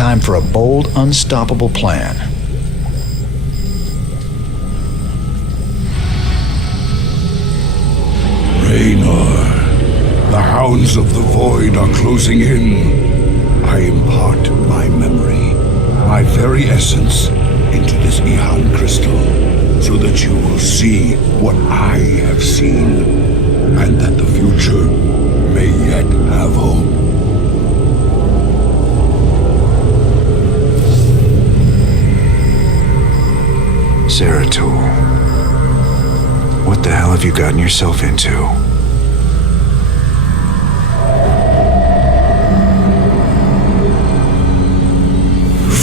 time for a bold, unstoppable plan. Raynor, the hounds of the void are closing in. I impart my memory, my very essence, into this Ihan crystal, so that you will see what I have seen, and that the future may yet have hope. Zeratul, what the hell have you gotten yourself into?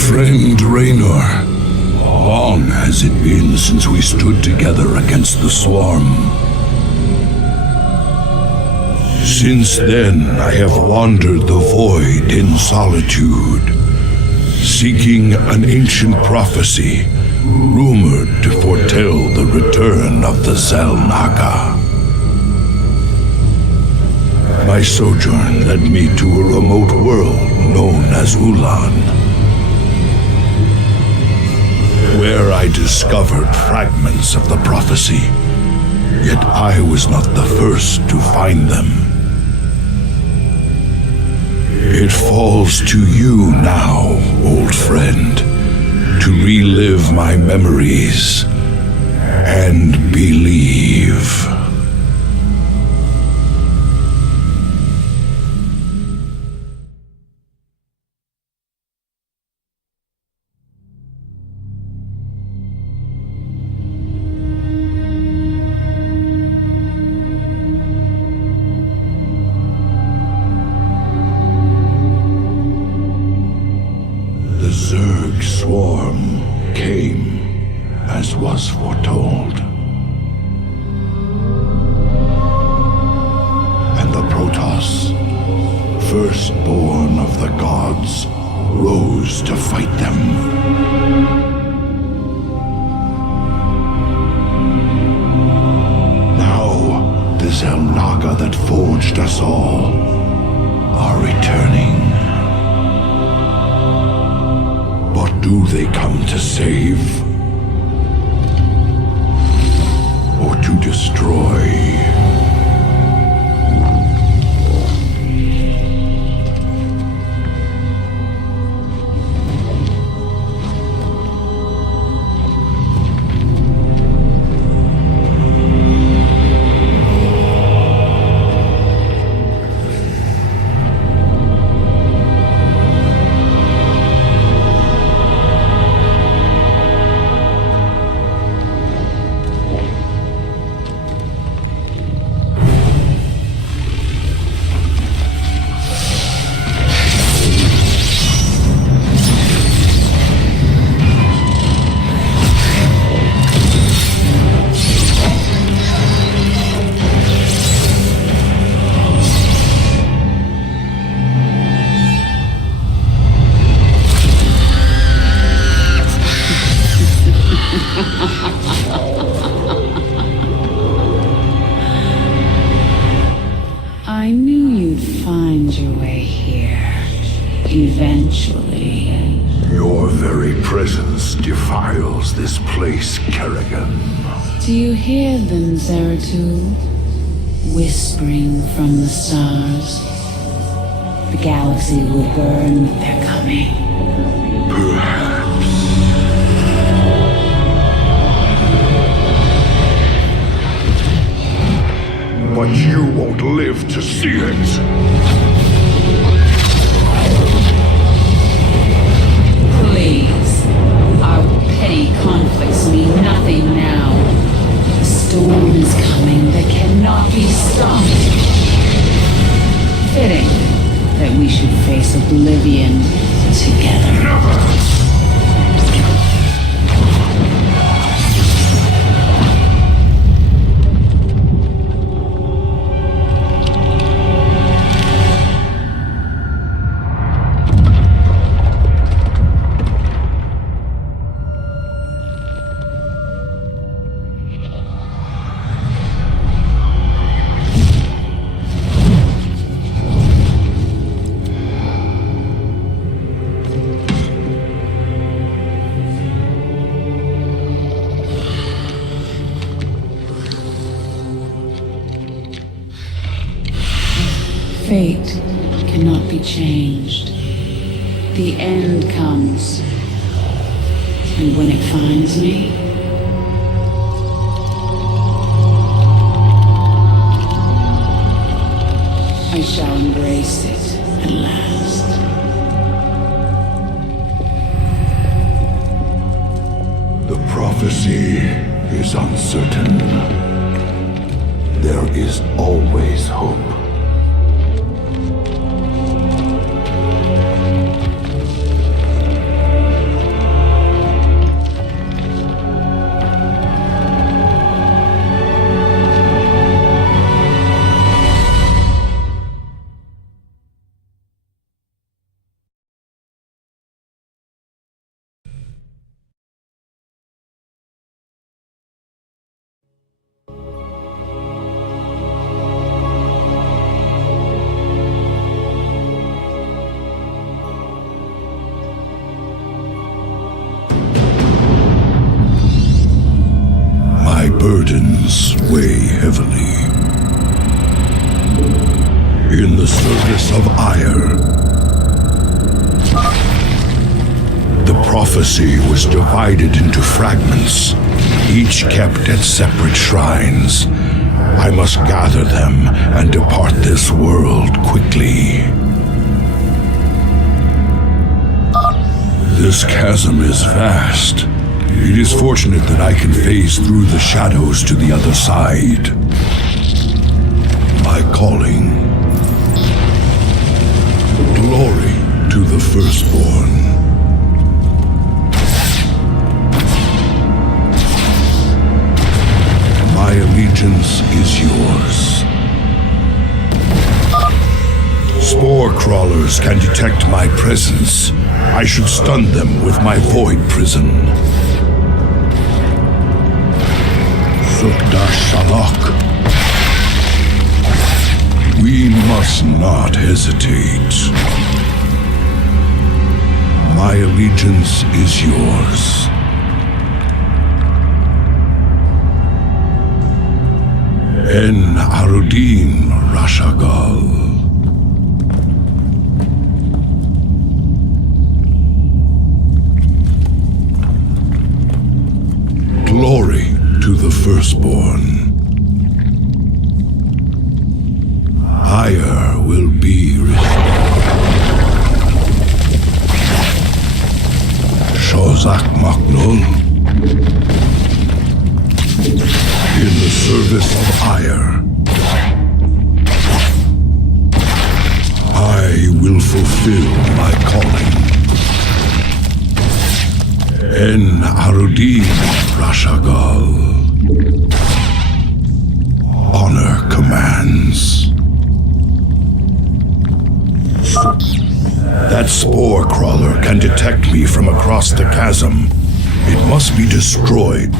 Friend Raynor, long has it been since we stood together against the Swarm. Since then, I have wandered the void in solitude, seeking an ancient prophecy rumored to foretell the return of the Xel'Naga. My sojourn led me to a remote world known as Ulan, where I discovered fragments of the prophecy, yet I was not the first to find them. It falls to you now, old friend, to relive my memories and believe. The Zerg swarm came as was foretold. And the Protoss, firstborn of the gods, rose to fight them. Now, the Xel'Naga that forged us all are returning. What do they come to save? Or to destroy? I knew you'd find your way here. Eventually. Your very presence defiles this place, Kerrigan. Do you hear them, Zeratul? Whispering from the stars. The galaxy will burn with their coming. Perhaps. But you won't live to see it. Please. Our petty conflicts mean nothing now. A storm is coming that cannot be stopped. Fitting that we should face oblivion together. Never! fate cannot be changed. The end comes, and when it finds me, I shall embrace it at last. The prophecy is uncertain. There is always hope. Burdens weigh heavily. In the service of ire, the prophecy was divided into fragments, each kept at separate shrines. I must gather them and depart this world quickly. This chasm is vast. It is fortunate that I can phase through the shadows to the other side. My calling. Glory to the firstborn. My allegiance is yours. Spore crawlers can detect my presence. I should stun them with my void prison. Sukda Shalak. We must not hesitate. My allegiance is yours. En Arudin Rashagal. Glory to the firstborn. Ire will be restored. Shozak Maknul. In the service of ire, I will fulfill my calling. En Arudin Rashagal. Honor commands. That spore crawler can detect me from across the chasm. It must be destroyed.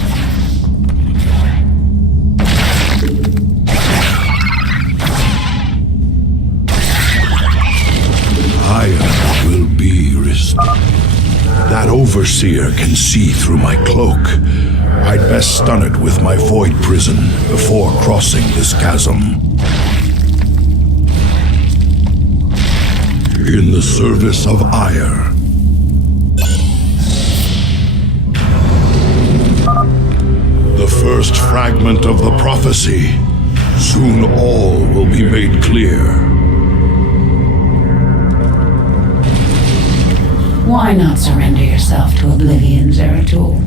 Ire will be restored. That overseer can see through my cloak. I'd best stun it with my void prison before crossing this chasm. In the service of ire. The first fragment of the prophecy. Soon all will be made clear. Why not surrender yourself to oblivion, Zeratul?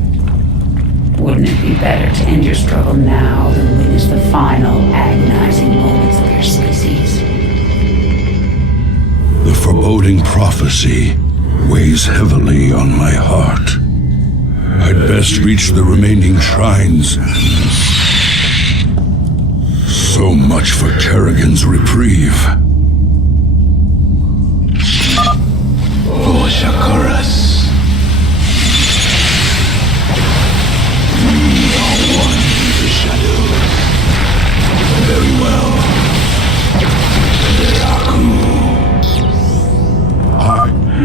Wouldn't it be better to end your struggle now than witness the final, agonizing moments of your species? The foreboding prophecy weighs heavily on my heart. I'd best reach the remaining shrines. So much for Kerrigan's reprieve. For Shakuras. We are one with the shadows. Very well.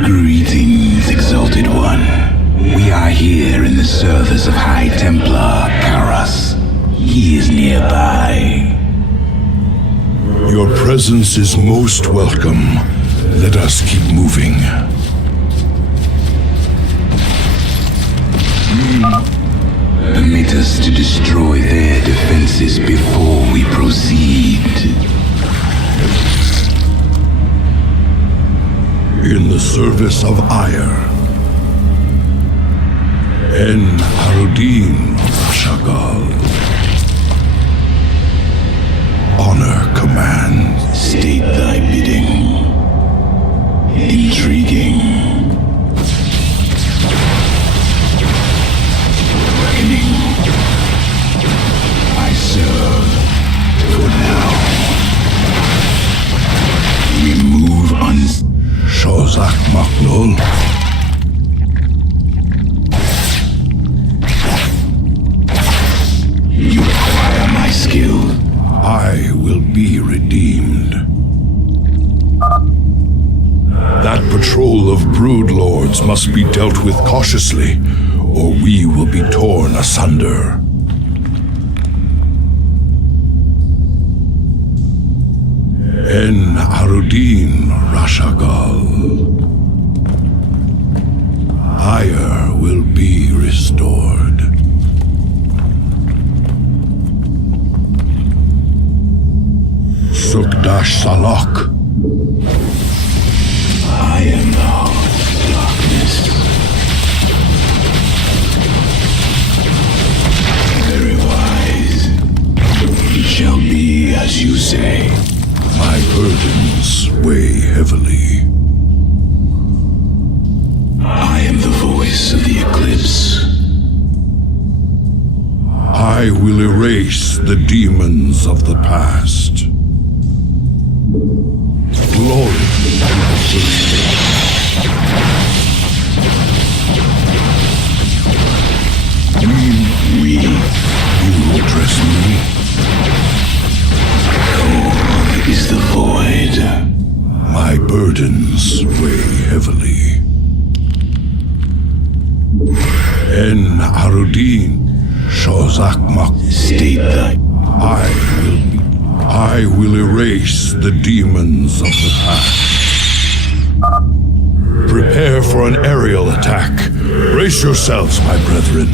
Greetings, Exalted One. We are here in the service of High Templar Karas. He is nearby. Your presence is most welcome. Let us keep moving. Permit us to destroy their defenses before we proceed. In the service of Ire, En Harudin Shagal. Honor commands. State thy bidding. Intriguing. Reckoning. I serve for now. We move on. Shozak Maknul. You acquire my skill. I will be redeemed. That patrol of brood lords must be dealt with cautiously, or we will be torn asunder. En Arudin Rashagal. Ire will be restored. Sukdash Salak. I am the darkness. Very wise. It shall be as you say. My burdens weigh heavily. I am the voice of the eclipse. I will erase the demons of the past. Glory to the first. We You address me. Cold is the void. My burdens weigh heavily. En Arudin Shozak Mak. State thy. I will erase the demons of the past. Prepare for an aerial attack. Brace yourselves, my brethren.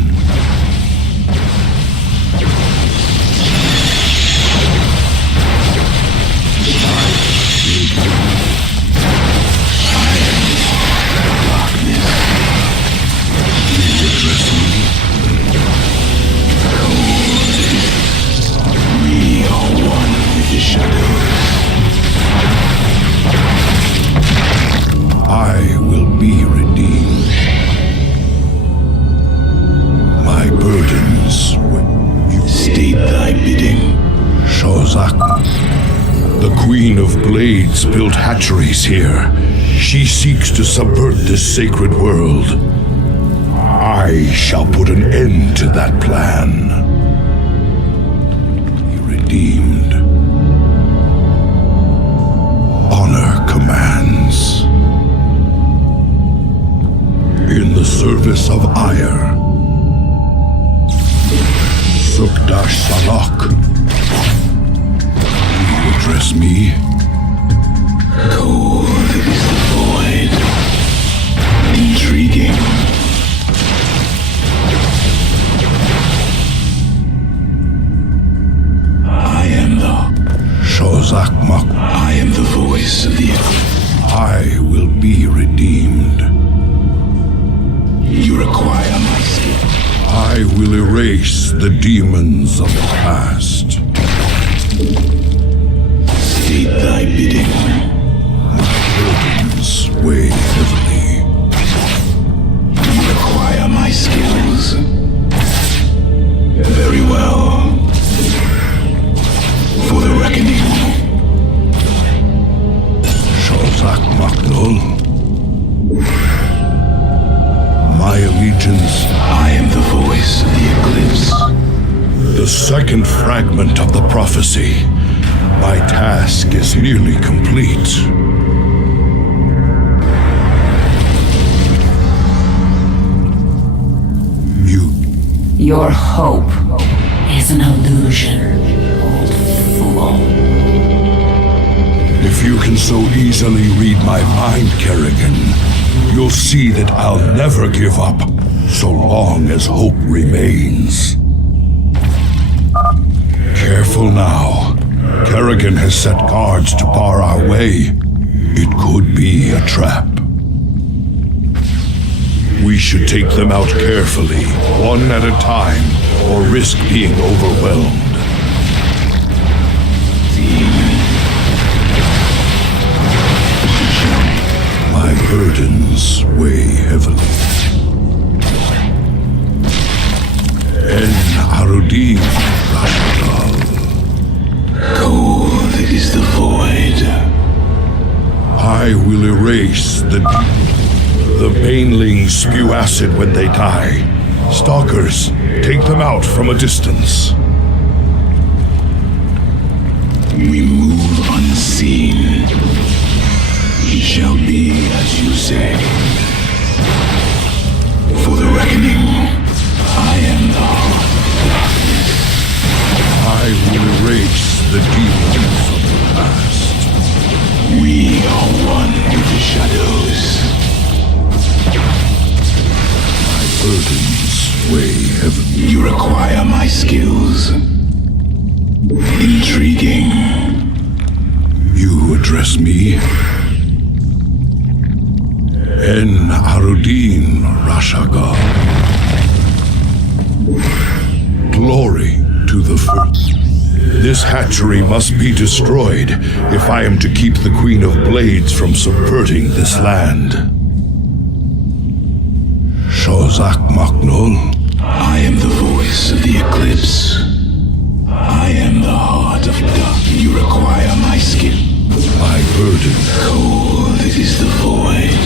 We are one with the shadows. I will be redeemed. My burdens will State thy bidding. Shozak. The Queen of Blades built hatcheries here. She seeks to subvert this sacred world. I shall put an end to that plan. Be redeemed. Honor commands. In the service of Ire. Sukdash Salak. You address me. Cold is the void. Intriguing. I am the. Shozak Mak. I am the voice of the. I will be redeemed. You require my skill. I will erase the demons of the past. State thy bidding. Burdens weigh heavily. You require my skills. Very well. For the reckoning. Shozak Maknul. My allegiance. I am the voice of the eclipse. The second fragment of the prophecy. My task is nearly complete. Your hope is an illusion, old fool. If you can so easily read my mind, Kerrigan, you'll see that I'll never give up so long as hope remains. Careful now. Kerrigan has set guards to bar our way. It could be a trap. We should take them out carefully, one at a time, or risk being overwhelmed. My burdens weigh heavily. En Arudin Rashidal. Cold is the void. I will erase the banelings spew acid when they die. Stalkers, take them out from a distance. We move unseen. It shall be as you say. For the reckoning, I am the heart of darkness. I will erase the demons of the past. We are one with the shadows. My burdens weigh heavily. You require my skills. Intriguing. You address me? En Arudin Rashagal. Glory to the first. This hatchery must be destroyed if I am to keep the Queen of Blades from subverting this land. Shozak Maknul. I am the voice of the eclipse. I am the heart of dark. You require my skill. My burden. Cold is the void.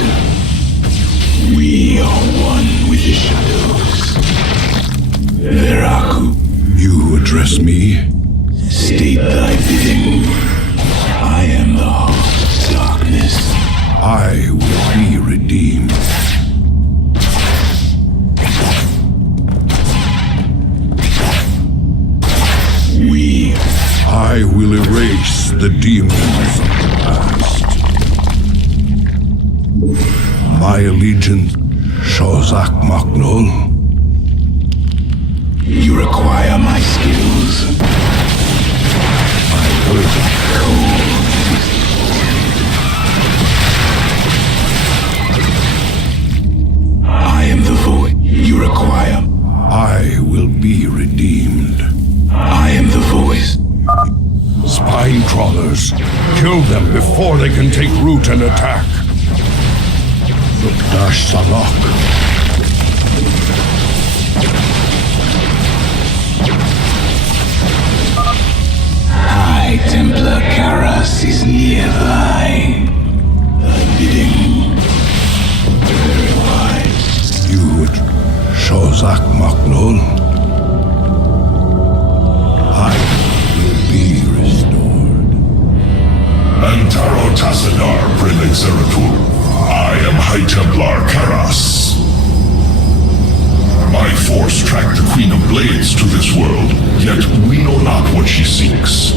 We are one with the shadows. Veraku. You address me? State thy bidding. I am the heart of darkness. I will be redeemed. I will erase the demons of the past. My allegiance, Shozak Maknul. You require my skills. My burden. I am the void. You require. I will be redeemed. I am the voice. Spine crawlers. Kill them before they can take root and attack. Lukdash Salak. High Templar Karas is nearby. Thy bidding. Very wise. You would Shozak Maknul. I will be restored. Antaro Tassadar, Prelate Zeratul. I am High Templar Karas. My force tracked the Queen of Blades to this world, yet we know not what she seeks.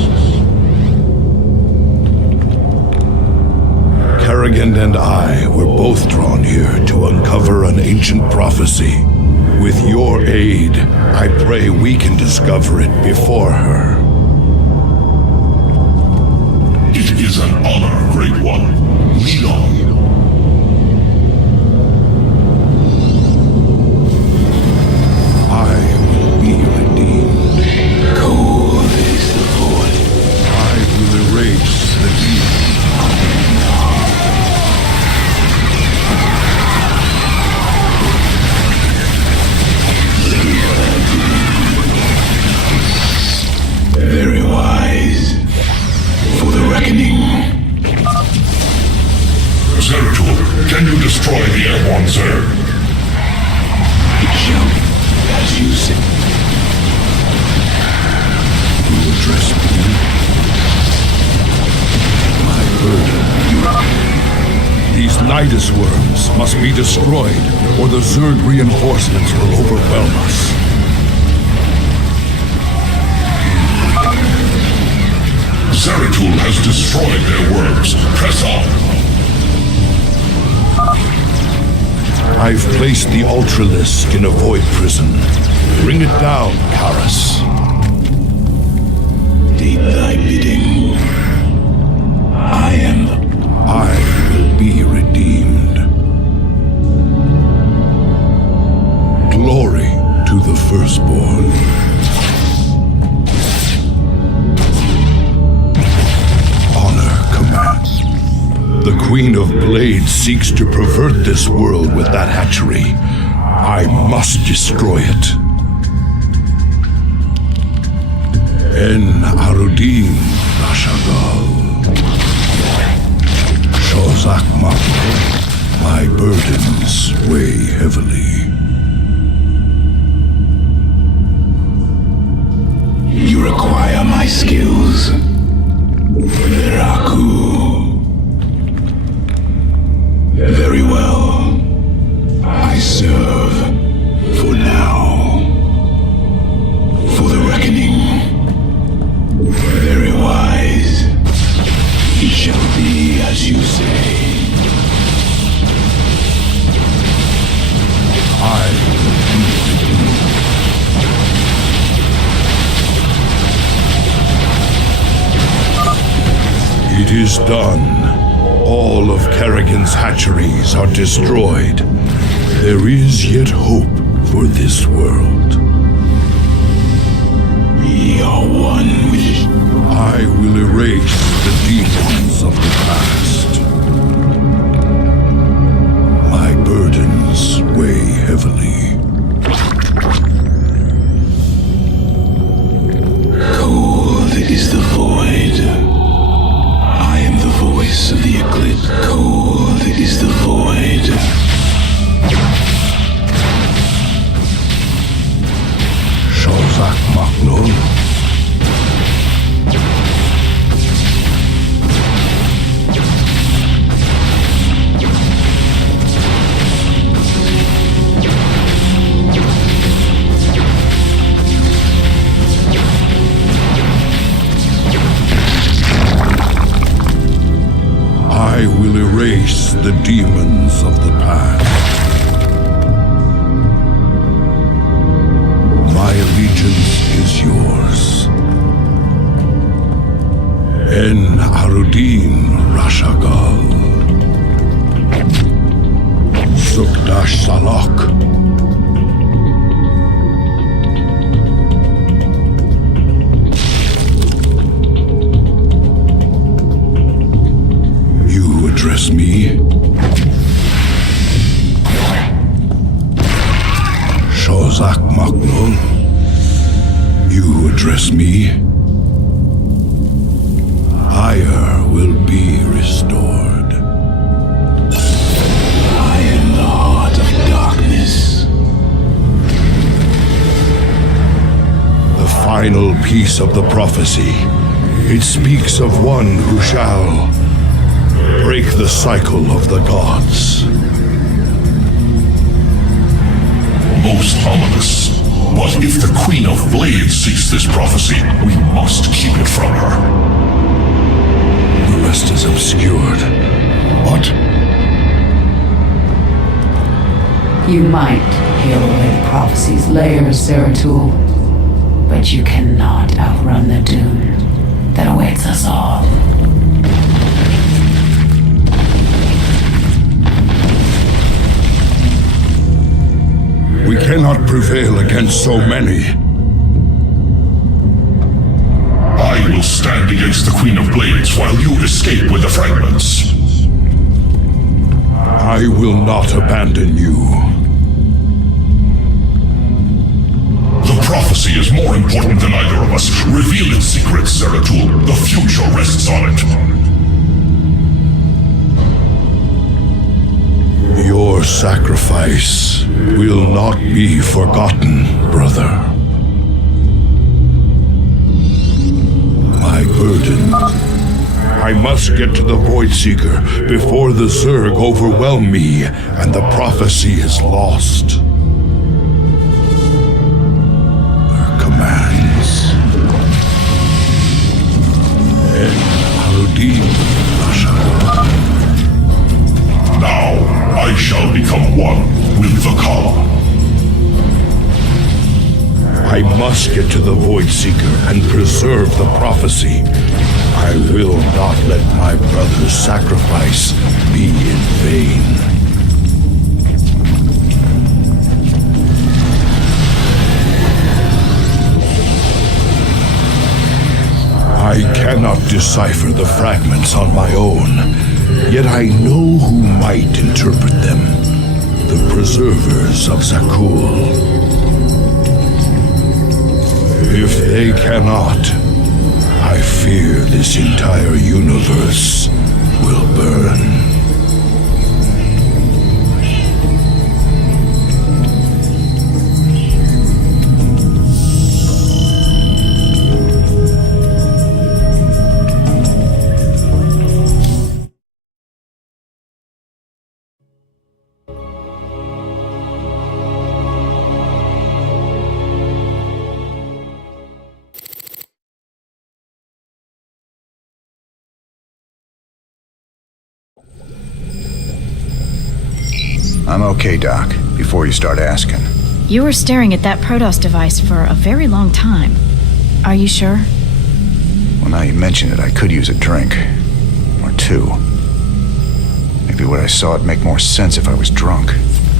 Kerrigan and I were both drawn here to uncover an ancient prophecy. With your aid, I pray we can discover it before her. It is an honor, Great One. Lead on. I will be redeemed. Cold is the void. I will erase the demons. Very wise. For the reckoning. Zeratul, can you destroy the airborne Zerg? It shall be as you say. You address me? My burden. These Nidus worms must be destroyed, or the Zerg reinforcements will overwhelm us. Zeratul has destroyed their worlds. Press on. I've placed the Ultralisk in a void prison. Bring it down, Karas. Did thy bidding. I will be redeemed. Glory to the Firstborn. Honor commands. The Queen of Blades seeks to pervert this world with that hatchery. I must destroy it. En Arudin Rashagal. Shozak Mako. My burdens weigh heavily. You require my skills. Veraku. Very well. I serve for now. For the reckoning. Very wise. It shall be as you say. It is done. All of Kerrigan's hatcheries are destroyed. There is yet hope for this world. We are one with it. I will erase the demons of the past. My burdens weigh heavily. Cold is the void. I am the voice of the eclipse. Cold is the void. Shozak Maknul. I will erase the demons of the past. My allegiance is yours. En Arudin Rashagal. Sukdash Salak. Address me. Shozak Maknul. You address me. Ire will be restored. I am the heart of darkness. The final piece of the prophecy. It speaks of one who shall break the cycle of the gods. Most ominous. But if the Queen of Blades seeks this prophecy, we must keep it from her. The rest is obscured. What? You might peel away the prophecy's layers, Zeratul, but you cannot outrun the doom that awaits us all. We cannot prevail against so many. I will stand against the Queen of Blades while you escape with the fragments. I will not abandon you. The prophecy is more important than either of us. Reveal its secrets, Zeratul. The future rests on it. Your sacrifice will not be forgotten, brother. My burden. I must get to the Void Seeker before the Zerg overwhelm me and the prophecy is lost. Her commands. En I must get to the Void Seeker and preserve the prophecy. I will not let my brother's sacrifice be in vain. I cannot decipher the fragments on my own, yet I know who might interpret them. The preservers of Zakul. If they cannot, I fear this entire universe will burn. I'm okay, Doc, before you start asking. You were staring at that Protoss device for a very long time. Are you sure? Well, now you mention it, I could use a drink. Or two. Maybe what I saw would make more sense if I was drunk.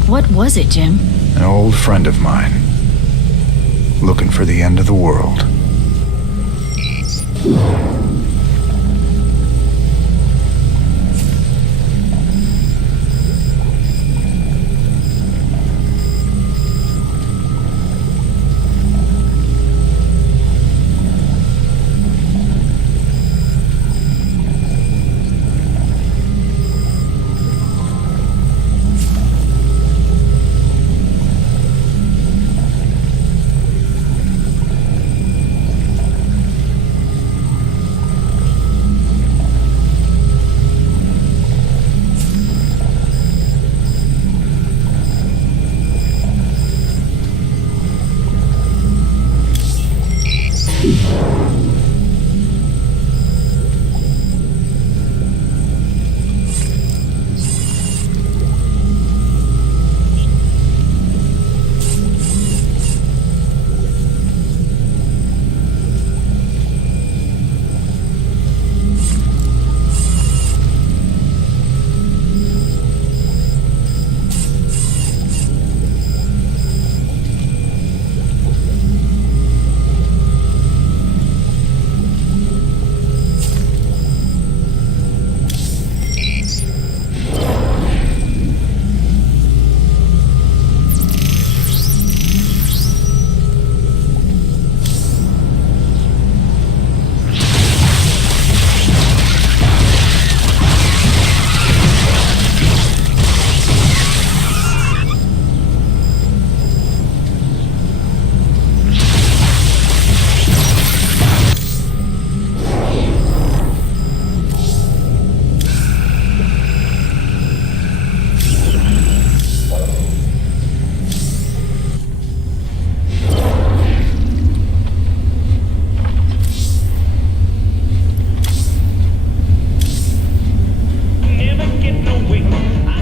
What was it, Jim? An old friend of mine. Looking for the end of the world.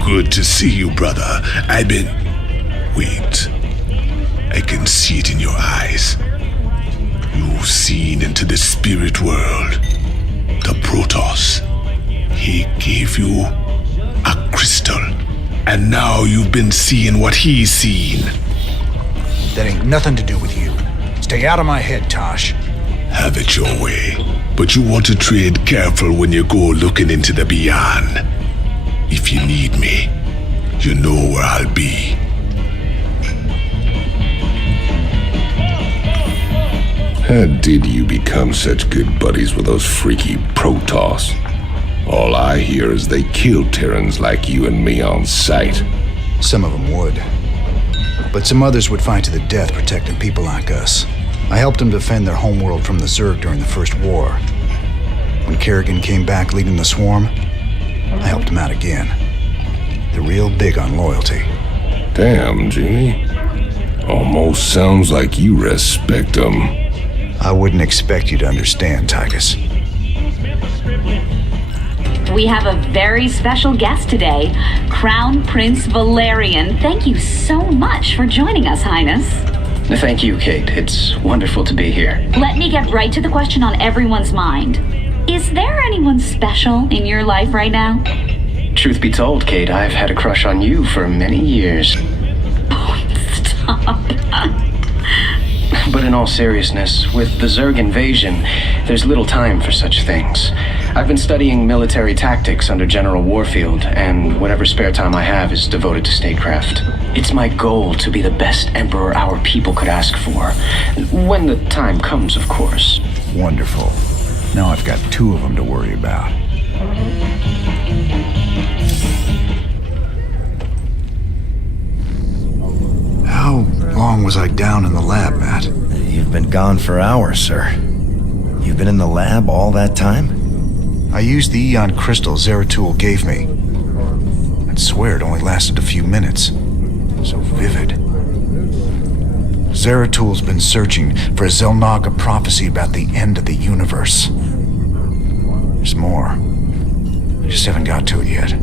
Good to see you, brother. Wait. I can see it in your eyes. You've seen into the spirit world. The Protoss. He gave you a crystal. And now you've been seeing what he's seen. That ain't nothing to do with you. Stay out of my head, Tosh. Have it your way. But you want to trade careful when you go looking into the beyond. If you need me, you know where I'll be. How did you become such good buddies with those freaky Protoss? All I hear is they kill Terrans like you and me on sight. Some of them would. But some others would fight to the death protecting people like us. I helped them defend their homeworld from the Zerg during the First War. When Kerrigan came back leading the swarm, I helped him out again. They're real big on loyalty. Damn, Genie. Almost sounds like you respect them. I wouldn't expect you to understand, Tychus. We have a very special guest today, Crown Prince Valerian. Thank you so much for joining us, Highness. Thank you, Kate. It's wonderful to be here. Let me get right to the question on everyone's mind. Is there anyone special in your life right now? Truth be told, Kate, I've had a crush on you for many years. Stop. But in all seriousness, with the Zerg invasion, there's little time for such things. I've been studying military tactics under General Warfield, and whatever spare time I have is devoted to statecraft. It's my goal to be the best emperor our people could ask for. When the time comes, of course. Wonderful. Now I've got 2 of them to worry about. How long was I down in the lab, Matt? You've been gone for hours, sir. You've been in the lab all that time? I used the Eon crystal Zeratul gave me. I'd swear it only lasted a few minutes. So vivid. Zeratul's been searching for a Zelnaga prophecy about the end of the universe. There's more. I just haven't got to it yet.